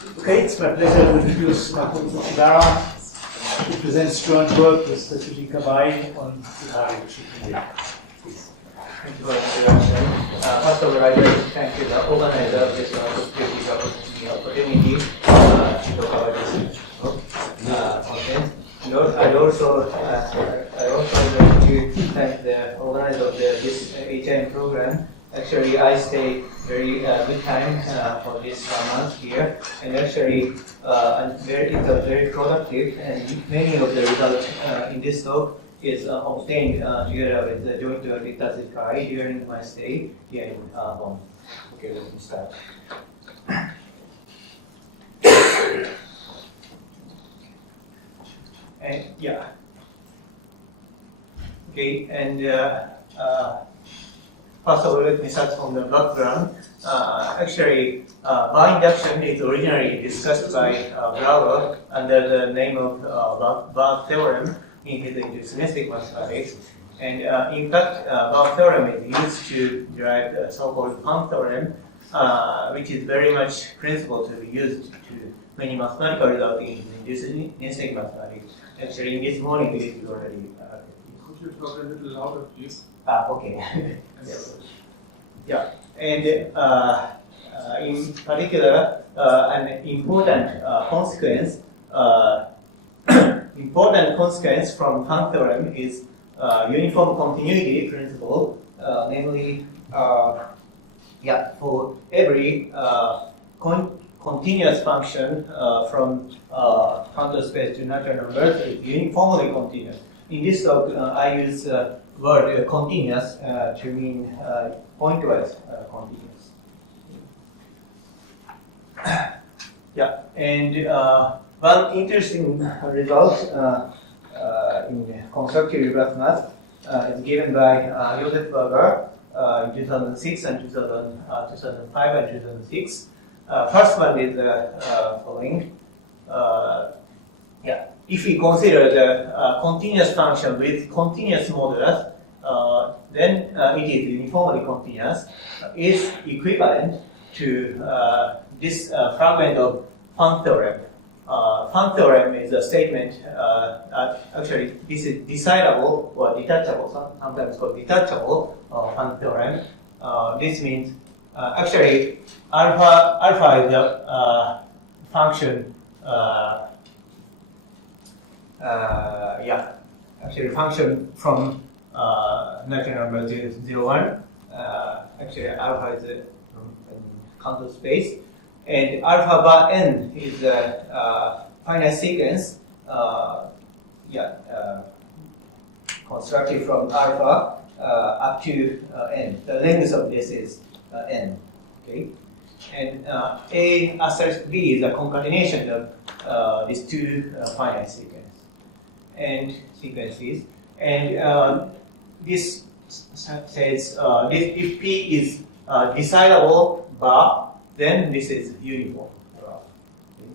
Okay, it's my pleasure to introduce Makoto Fujiwara, who presents joint work with Tatsuji Kawai on Dialectica. Thank you for the introduction. First of all, I'd like to thank you, the organizer of this opportunity to talk about this content. I'd also like to thank the organizer of this HM program. Actually, I stayed very good time for this month here, and actually it was very productive, and many of the results in this talk is obtained together with the joint work with Tatsuji Kawai during my stay here in Bonn. Okay, let me start. And yeah. Okay, and first of all, let me start from the background. Actually, bar induction is originally discussed by Brouwer under the name of Bar Theorem in his intuitionistic mathematics. And in fact, Bar Theorem is used to derive the so-called N Theorem, which is very much principle to be used to many mathematical results in intuitionistic mathematics. Actually, in this morning, it is already. Could you talk a little louder, please? Okay. Yeah, and in particular, an important consequence from N Theorem is uniform continuity principle, namely, for every continuous function from counter space to natural numbers, it's uniformly continuous. In this talk, I use word continuous to mean pointwise continuous. Yeah, and one interesting result in constructive mathematics is given by Joseph Brouwer in 2006 and 2005 and 2006. First one is following. If we consider the continuous function with continuous modulus, then it is uniformly continuous, is equivalent to this fragment of N Theorem. N Theorem is a statement, actually this is decidable or detachable, sometimes called detachable N Theorem. This means, actually, alpha is a function, actually function from natural number 0, 1. Actually, alpha is from counter space, and alpha bar n is a finite sequence. Constructed from alpha up to n. The length of this is n. Okay, and A asterisk B is a concatenation of these two finite sequences. And this says if P is decidable bar, then this is uniform. Okay.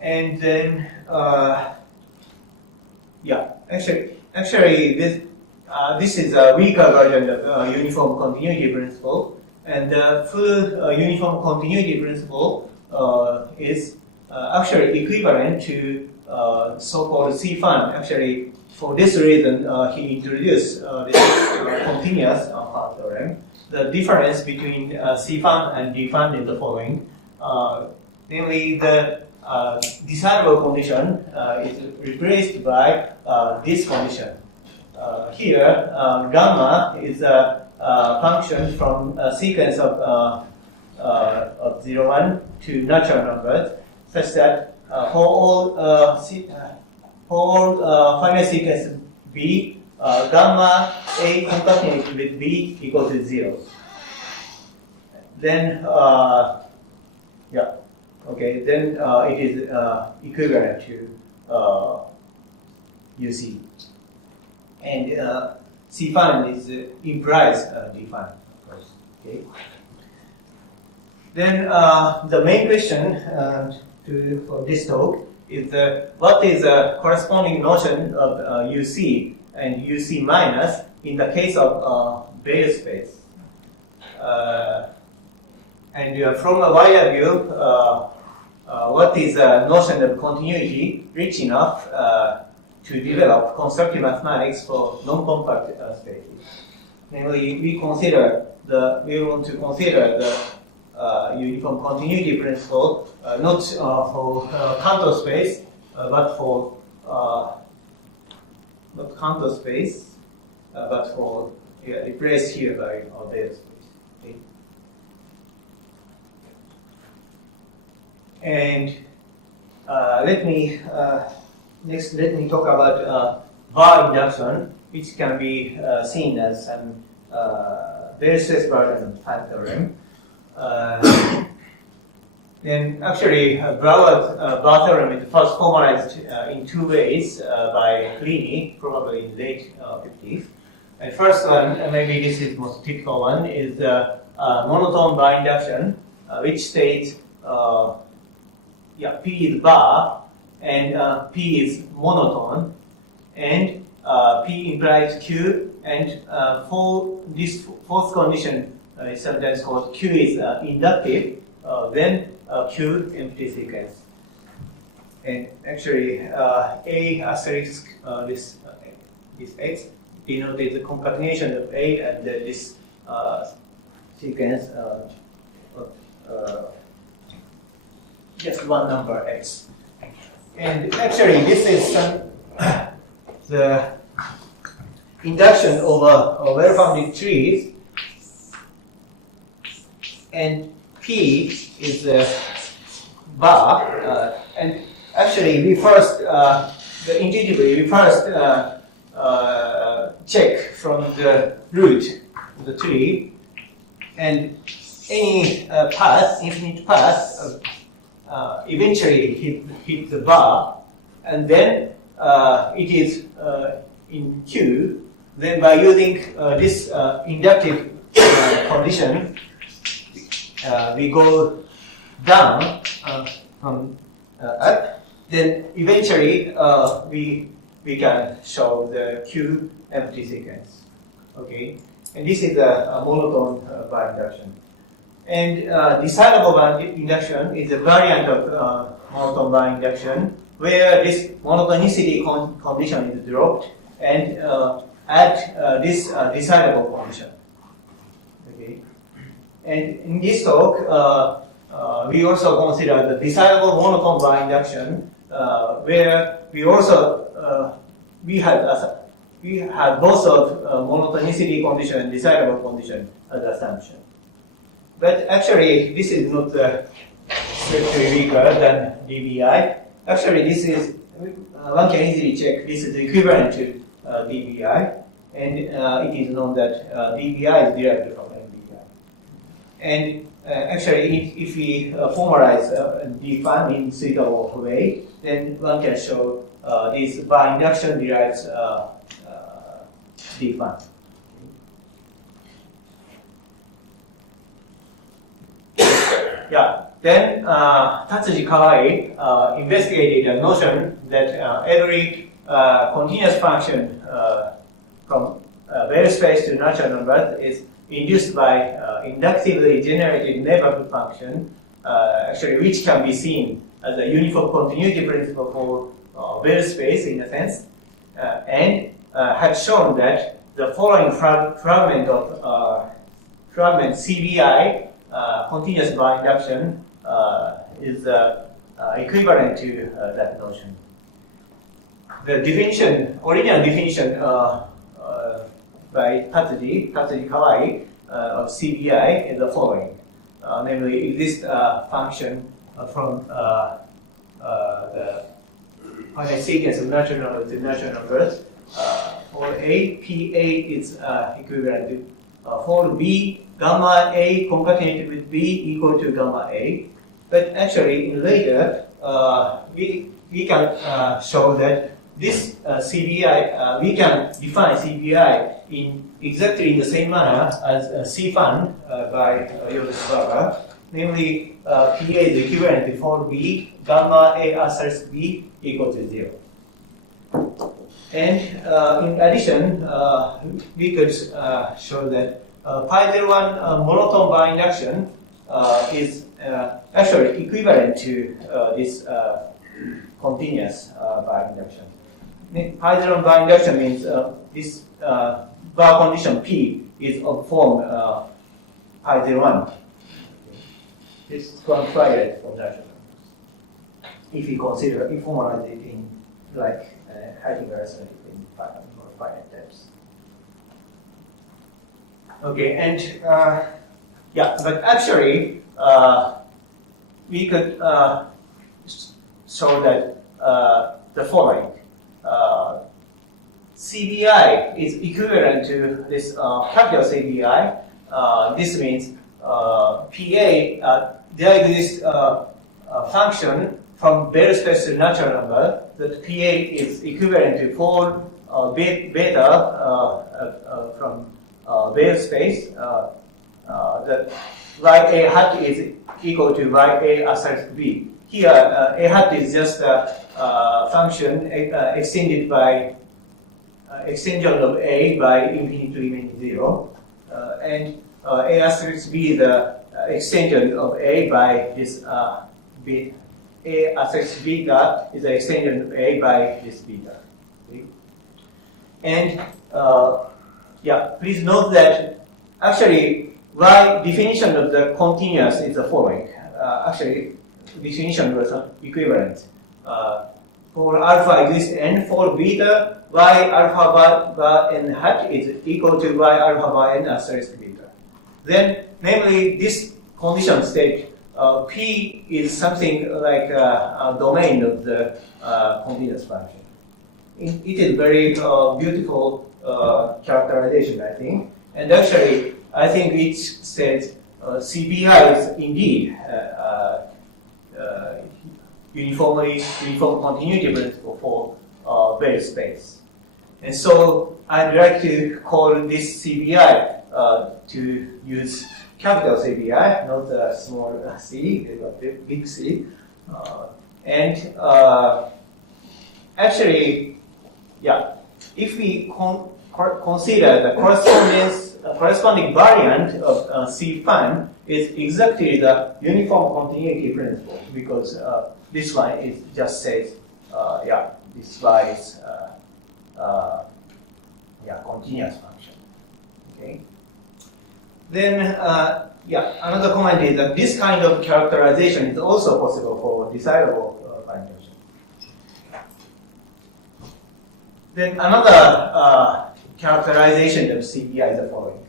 And then actually this is a weaker version of uniform continuity principle, and the full uniform continuity principle is actually equivalent to so-called C-fun. Actually, for this reason, he introduced this continuous N theorem. The difference between C-fun and D-fun is the following. Namely, the decidable condition is replaced by this condition. Here, gamma is a function from a sequence of 0, 1 to natural numbers, such that for all finite sequence B, gamma A concatenated with B equals to 0. Then, then it is equivalent to UC. And C-fun is implies D-fun, of course. Okay. Then the main question for this talk is what is the corresponding notion of UC and UC minus in the case of Bayer space. And from a wider view, what is a notion of continuity rich enough to develop constructive mathematics for non-compact spaces? Namely, we want to consider the uniform continuity principle not for Cantor space, but for not Cantor space, but for replaced here by our data space. Okay. And let me talk about bar induction, which can be seen as some very stress version of N Theorem. Then actually, Brouwer bar theorem is first formalized in two ways by Kleene, probably in the late 50s. And first one, maybe this is the most typical one, is the monotone bar induction, which states P is bar and P is monotone, and P implies Q, and for this fourth condition is sometimes called Q is inductive, then Q empty sequence. And actually, A asterisk this X denotes the concatenation of A and this sequence just one number X. And actually, this is the induction over well-founded trees, and P is the bar, and actually we first, intuitively, we first check from the root of the tree, and any path, infinite path, eventually hit the bar, and then it is in Q. Then by using this inductive condition, we go down from up. Then eventually we can show the Q empty sequence. Okay, and this is a monotone bar induction. And decidable bar induction is a variant of monotone bar induction, where this monotonicity condition is dropped and add this decidable condition. Okay, and in this talk, we also consider the decidable monotone bar induction, where we also we had both of monotonicity condition and decidable condition as assumption. But actually, this is not strictly weaker than DBI. Actually, this is one can easily check. This is equivalent to DBI, and it is known that DBI is derived from DBI. And actually, if we formalize define in suitable way, then one can show this bar induction derives define. Yeah. Then Tatsuji Kawai investigated a notion that every continuous function from Bell space to natural numbers is induced by inductively generated neighborhood function, actually which can be seen as a uniform continuity principle for Bell space in a sense, and had shown that the following fragment CBI continuous bar induction is equivalent to that notion. The definition, original definition by Tatsuji Kawai of CBI is the following. Namely, exists a function from the finite sequence of natural numbers to natural numbers. For A, PA is equivalent to for B, gamma A concatenated with B equal to gamma A. But actually, in later, we can show that this CBI, we can define CBI in exactly in the same manner as C-fun by Brouwer. Namely, PA is equivalent to for B, gamma A asterisk B equal to 0. And in addition, we could show that pi01 monotone bar induction is actually equivalent to this continuous by induction. Pi zero by induction means this bar condition P is of form pi zero 1. This is quantified for natural numbers. If you consider, if formalize it in like Heidegger arithmetic in finite types. Okay, and yeah, but actually we could show that the following. CBI is equivalent to this capital CBI. This means PA, there exists a function from Bell space to natural number that PA is equivalent to 4 beta from Bell space. That YA hat is equal to YA asterisk B. Here, A hat is just a function extended by extension of A by infinity remaining 0. And A asterisk B is the extension of A by this B. A asterisk beta is the extension of A by this beta. Okay? And yeah, please note that actually Y definition of the continuous is the following. Actually, definition was equivalent. For alpha exists n, for beta, y alpha bar n hat is equal to y alpha bar n asterisk beta. Then, namely, this condition state P is something like a domain of the continuous function. It is very beautiful characterization, I think. And actually, I think it says CBI is indeed uniform continuity principle for Bell space. And so I'd like to call this CBI to use capital CBI, not a small c, but big C. And actually, yeah, if we consider the corresponding variant of C fan is exactly the uniform continuity principle, because this one is just says, yeah, this y is yeah, continuous function. Okay. Then, yeah, another comment is that this kind of characterization is also possible for decidable function. Then another characterization of CBI is the following.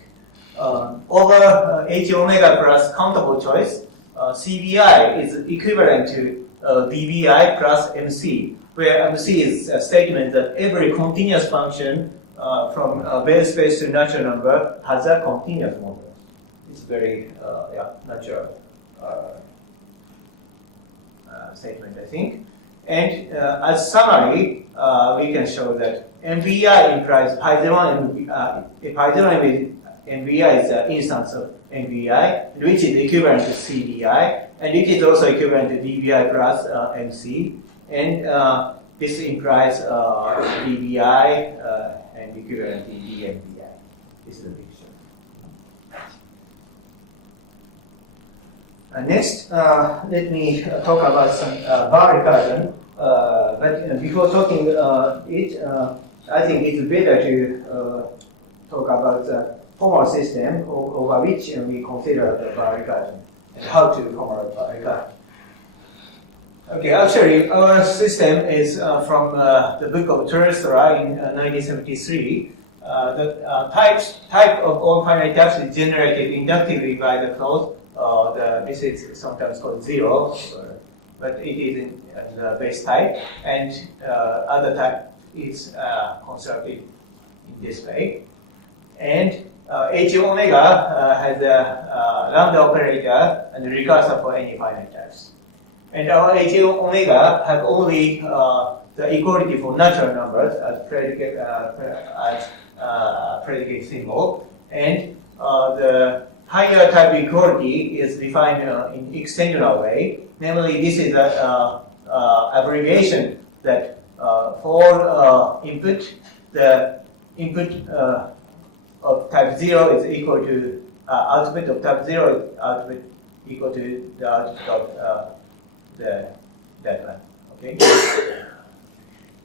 Over H omega plus countable choice, CBI is equivalent to DBI plus MC, where MC is a statement that every continuous function from Bell space to natural number has a continuous modulus. It's very yeah, natural statement, I think. And as summary, we can show that MVI implies pi 0 MVI is the instance of MVI, which is equivalent to CDI, and it is also equivalent to DBI plus MC. And this implies DBI and equivalent to DMVI. This is the picture. Next, let me talk about some bar recursion. But before talking it, I think it's better to talk about the formal system over which we consider the bar recursion and how to formalize bar recursion. Okay, actually, our system is from the book of Trimester in 1973. The type of all finite types is generated inductively by the clause. This is sometimes called 0, but it is in the base type, and other type is constructed in this way. And H omega has a lambda operator and recursive for any finite types. And our H omega have only the equality for natural numbers as predicate symbol, and the higher type equality is defined in extensional way. Namely, this is an abbreviation that for input, the input of type 0 is equal to output of type 0 output equal to the output of that one. Okay.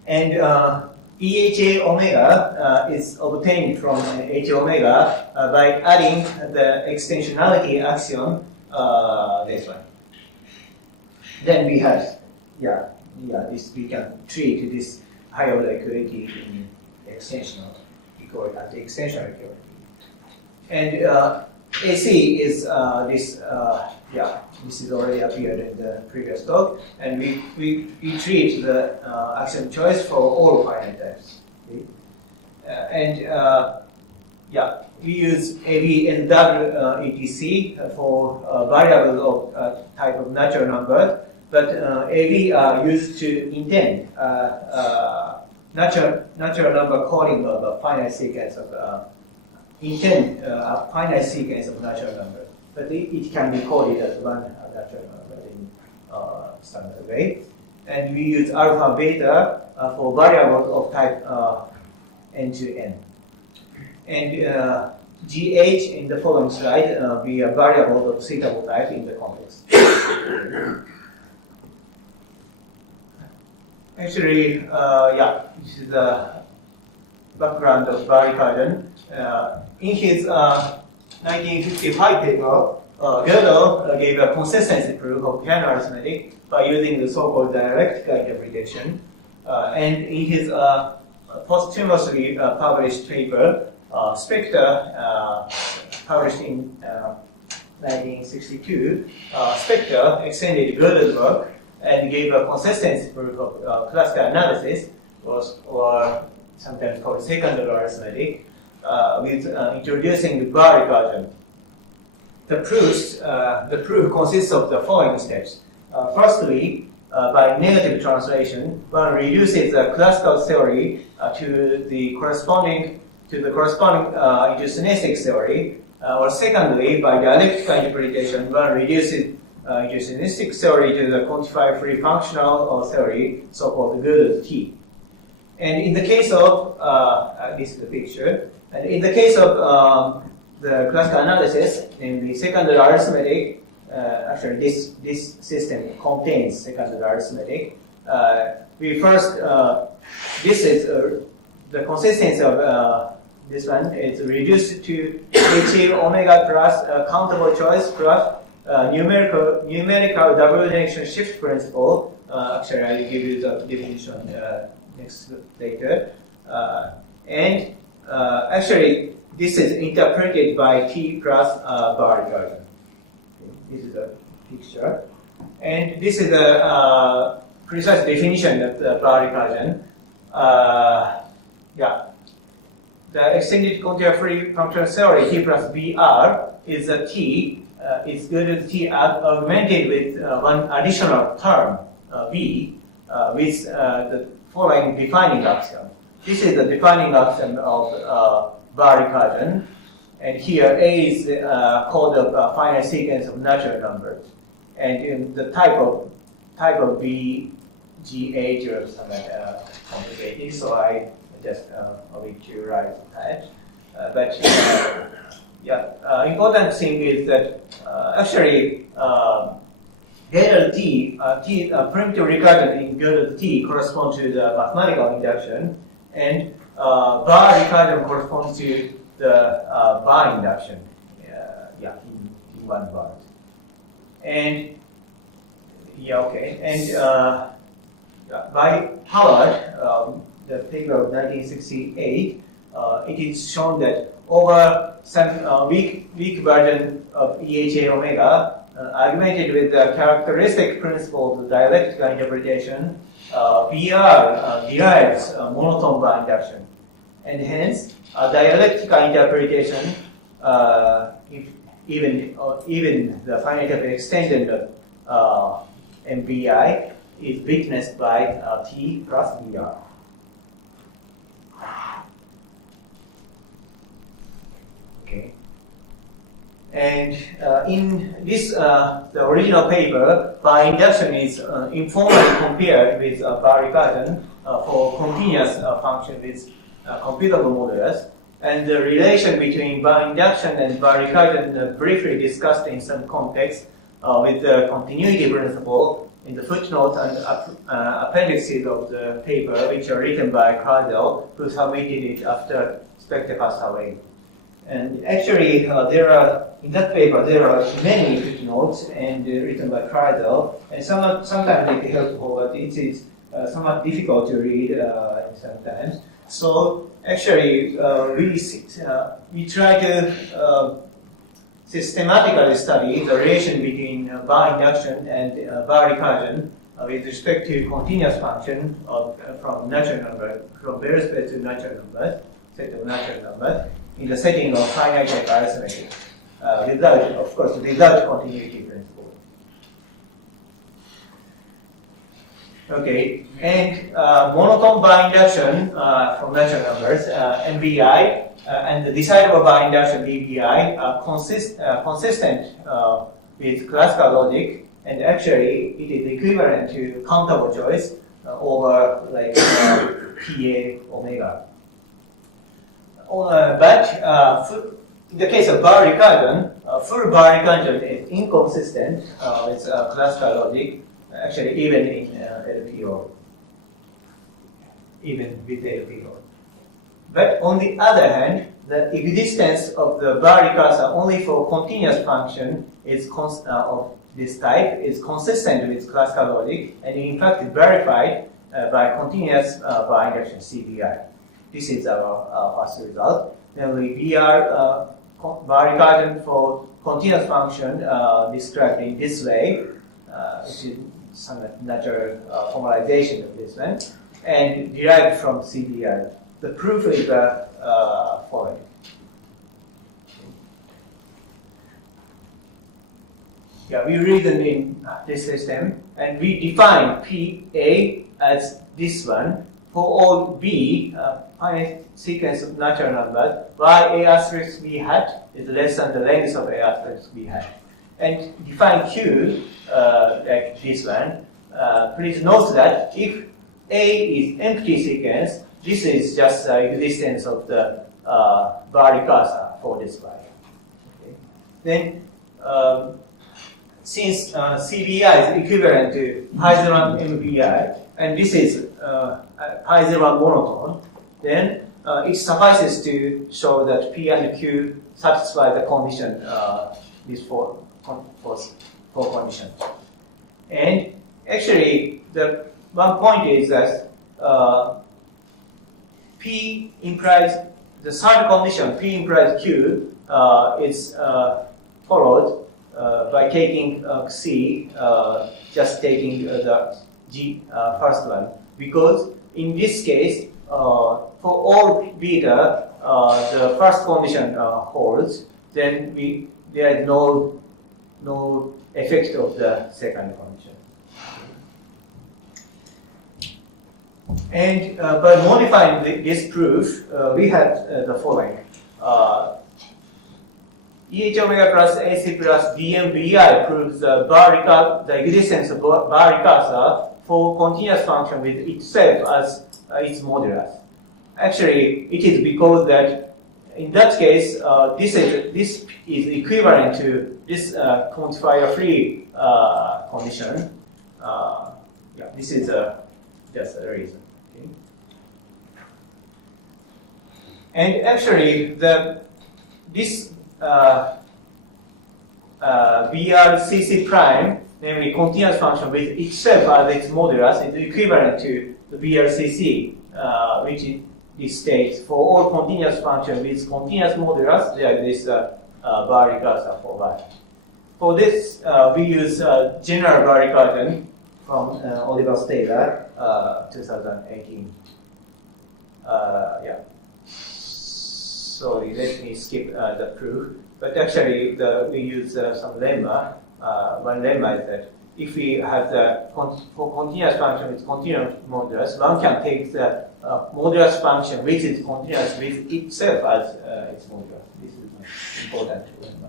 And EHA omega is obtained from H omega by adding the extensionality axiom, this one. Then we have, this we can treat this higher order equality in extensional equality at the extensional equality. And AC is this is already appeared in the previous talk, and we treat the axiom choice for all finite types. Okay? We use AB and etc. For variable of type of natural number, but AB are used to intend natural number calling of a finite sequence of intend a finite sequence of natural numbers, but it can be coded as one natural number in standard way. And we use alpha beta for variables of type n to n. And GH in the following slide be a variable of suitable type in the context. Actually, this is the background of recursion. In his 1955 paper, Gödel gave a consistency proof of piano arithmetic by using the so-called Dialectica interpretation. And in his posthumously published paper, Spector, published in 1962, Spector extended Gödel's work and gave a consistency proof of classical analysis, or sometimes called second-order arithmetic, with introducing the bar recursion. The proof consists of the following steps. Firstly, by negative translation, one reduces the classical theory to the corresponding intuitionistic theory. Or secondly, by dialectical interpretation, one reduces intuitionistic theory to the quantify-free functional theory, so-called Gödel's T. And in the case of this is the picture. And in the case of the classical analysis, in the second-order arithmetic, actually this system contains second-order arithmetic. We first, this is the consistency of this one is reduced to H omega plus countable choice plus numerical double direction shift principle. Actually, I will give you the definition next later. And actually, this is interpreted by T plus bar recursion. This is a picture. And this is a precise definition of the bar recursion. The extended contour-free functional theory T plus BR is a T, is Gödel's T augmented with one additional term, B, with the following defining axiom. This is the defining axiom of bar recursion, and here A is called a finite sequence of natural numbers, and in the type of B, G, H, or something complicated, so I just omit to write that. Important thing is that actually Gödel's T, primitive recursion in Gödel's T corresponds to the mathematical induction, and bar recursion corresponds to the bar induction. In one bar. And by Howard, the paper of 1968, it is shown that over some weak version of EHA omega, augmented with the characteristic principle of the dialectical interpretation, BR derives monotone bar induction. And hence, dialectical interpretation, even the finite extended MBI, is witnessed by T plus BR. Okay. And in this, the original paper, bar induction is informally compared with bar recursion for continuous function with computable modulus. And the relation between bar induction and bar recursion briefly discussed in some context with the continuity principle in the footnote and appendices of the paper, which are written by Kreisel, who submitted it after Spector passed away. And actually, in that paper, there are many footnotes and written by Kreisel, and sometimes it's helpful, but it is somewhat difficult to read sometimes. So actually, we try to systematically study the relation between bar induction and bar recursion with respect to continuous function from natural number, from bare space to natural numbers, set of natural numbers, in the setting of finite arithmetic, of course, without continuity principle. Okay, and monotone bar induction from natural numbers, NBI, and the decidable bar induction, DBI, are consistent with classical logic, and actually it is equivalent to countable choice over like PA omega. But in the case of bar recursion, full bar recursion is inconsistent with classical logic, actually even in LPO, even with LPO. But on the other hand, the existence of the bar recursion only for continuous function of this type is consistent with classical logic, and in fact is verified by continuous bar induction CBI. This is our first result. Then we are bar recursion for continuous function described in this way, which is some natural formalization of this one, and derived from CBI. The proof is the following. Yeah, we reason in this system, and we define PA as this one for all B, finite sequence of natural numbers, while A asterisk B hat is less than the length of A asterisk B hat. And define Q like this one. Please note that if A is empty sequence, this is just the existence of the bar recursion for this y. Okay. Then, since CBI is equivalent to pi0 MBI, and this is pi0 monotone, then it suffices to show that P and Q satisfy the condition, these four conditions. And actually, the one point is that P implies, the third condition, P implies Q, is followed by taking C, just taking the G first one. Because in this case, for all beta, the first condition holds, then there is no effect of the second condition. And by modifying this proof, we had the following. EH omega plus AC plus DMBI proves the existence of bar recursor for continuous function with itself as its modulus. Actually, it is because that in that case, this is equivalent to this quantifier-free condition. Yeah, this is just a reason. Okay. And actually, this BRCC prime, namely continuous function with itself as its modulus, is equivalent to the BRCC, which it states for all continuous function with continuous modulus, there is this bar recursor for y. For this, we use general bar recursion from Oliver Stader, 2018. Yeah. Sorry, let me skip the proof. But actually, we use some lemma. One lemma is that if we have for continuous function with continuous modulus, one can take the modulus function which is continuous with itself as its modulus. This is important to remember.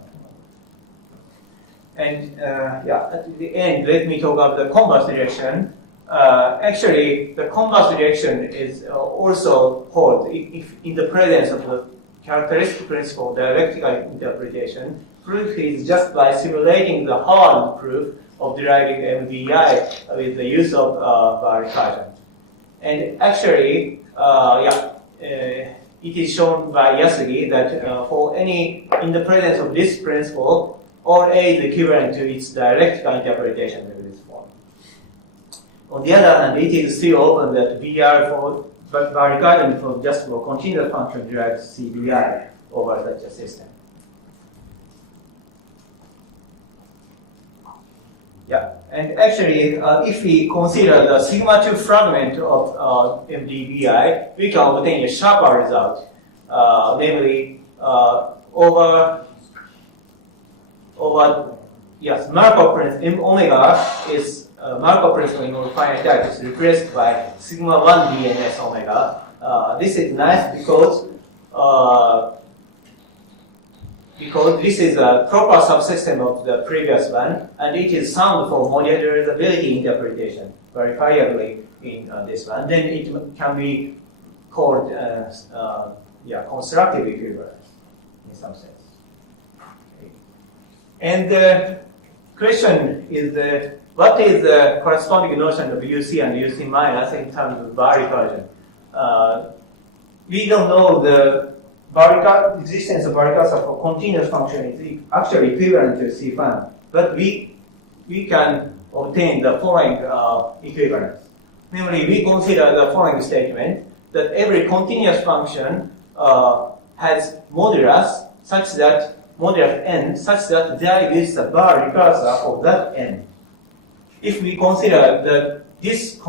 And yeah, at the end, let me talk about the converse direction. Actually, the converse direction is also holds if in the presence of the characteristic principle of dialectical interpretation. proof is just by simulating the hard proof of deriving MDI with the use of recursion. And actually, it is shown by Yasugi that for any, in the presence of this principle, all A is equivalent to its dialectical interpretation of this form. On the other hand, it is still open that BR for recursion for just for continuous function derives CBI over such a system. Yeah, and actually, if we consider the sigma 2 fragment of MDBI, we can obtain a sharper result, namely Markov principle M omega is Markov principle in finite type is replaced by sigma 1 DNS omega. This is nice because this is a proper subsystem of the previous one, and it is sound for modularizability interpretation verifiably in this one. Then it can be called constructive equivalence in some sense. Okay. And the question is what is the corresponding notion of UC and UC minus in terms of bar recursion? We don't know the existence of bar recursion for continuous function is actually equivalent to C-fan, but we can obtain the following equivalence. Namely, we consider the following statement that every continuous function has modulus such that modulus n such that there exists a bar recursor of that n. If we consider this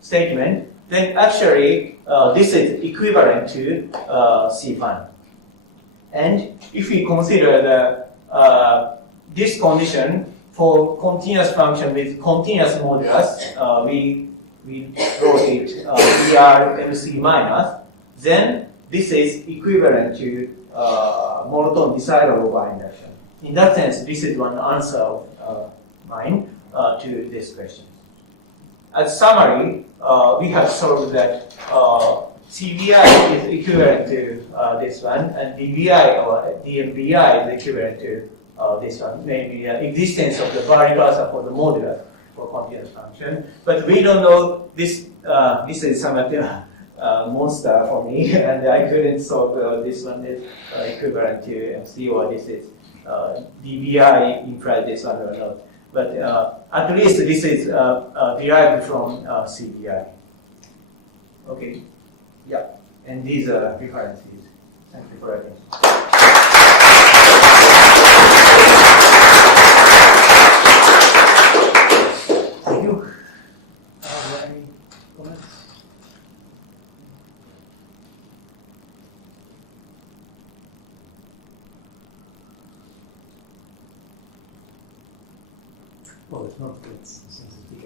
statement, then actually this is equivalent to C-fan. And if we consider this condition for continuous function with continuous modulus, we wrote it BR MC minus, then this is equivalent to monotone decidable by induction. In that sense, this is one answer of mine to this question. As summary, we have solved that CBI is equivalent to this one, and DBI or DMBI is equivalent to this one, maybe the existence of the bar recursor for the modulus for continuous function. But we don't know this. This is some of the monster for me, and I couldn't solve this one is equivalent to MC, or this is DBI implies this one or not. But at least this is derived from CBI. Okay, yeah, and these are references. Thank you for attention. Thank you. Are there any comments? Well, it's not good. It's a big